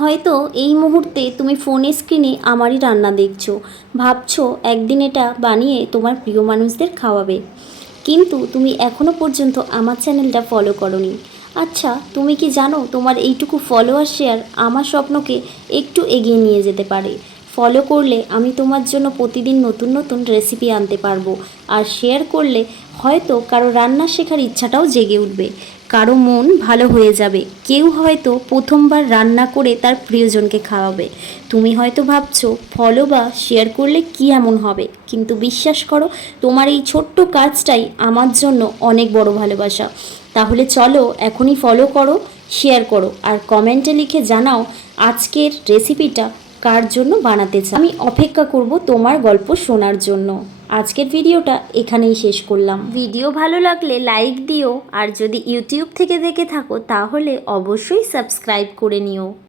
হয়তো এই মুহূর্তে তুমি ফোনের স্ক্রিনে আমারই রান্না দেখছো, ভাবছো একদিন এটা বানিয়ে তোমার প্রিয় মানুষদের খাওয়াবে, কিন্তু তুমি এখনও পর্যন্ত আমার চ্যানেলটা ফলো করোনি। আচ্ছা, তুমি কি জানো তোমার এইটুকু ফলো আর শেয়ার আমার স্বপ্নকে একটু এগিয়ে নিয়ে যেতে পারে। ফলো করলে আমি তোমার জন্য প্রতিদিন নতুন নতুন রেসিপি আনতে পারবো, আর শেয়ার করলে হয়তো কারো রান্না শেখার ইচ্ছাটাও জেগে উঠবে, কারো মন ভালো হয়ে যাবে, কেউ হয়তো প্রথমবার রান্না করে তার প্রিয়জনকে খাওয়াবে। তুমি হয়তো ভাবছো ফলো বা শেয়ার করলে কী এমন হবে, কিন্তু বিশ্বাস করো, তোমার এই ছোট্ট কাজটাই আমার জন্য অনেক বড় ভালোবাসা। তাহলে চলো এখনই ফলো করো, শেয়ার করো, আর কমেন্টে লিখে জানাও আজকের রেসিপিটা কার জন্য বানাতে চাও। আমি অপেক্ষা করব তোমার গল্প শোনার জন্য। আজকের ভিডিওটা এখানেই শেষ করলাম। ভিডিও ভালো লাগলে লাইক দিও, আর যদি ইউটিউব থেকে দেখে থাকো তাহলে অবশ্যই সাবস্ক্রাইব করে নিও।